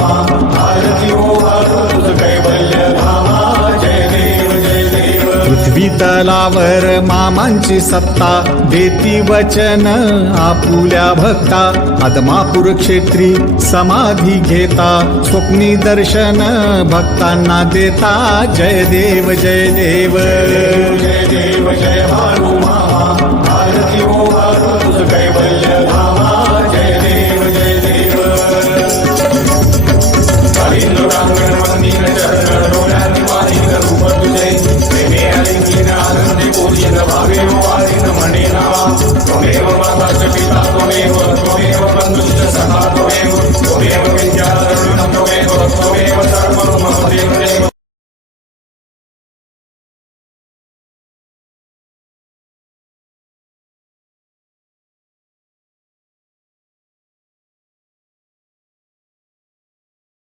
मामा आरती हो तुझ कैवल्य धामा जय देव जय देव पृथ्वी तलावर मामांची सत्ता देती वचन आपुल्या भक्ता आदमापूर क्षेत्री समाधी घेता स्वप्नी दर्शन भक्तांना देता जय देव जय देव जय देव जय भानु मामा आरती हो तुझ कैवल्य धामा जय देव जय देव कालिंदोरांगण मंदिर चरण डोळ्यात वालीन रूप तुझे प्रेमे आलिंगीन आनंदे पूजिन भावे वालीन म्हणे नावा त्वमेव माताच पिता त्वमेव बंधुश्च सखा त्वमेव विद्याधरणं त्वमेव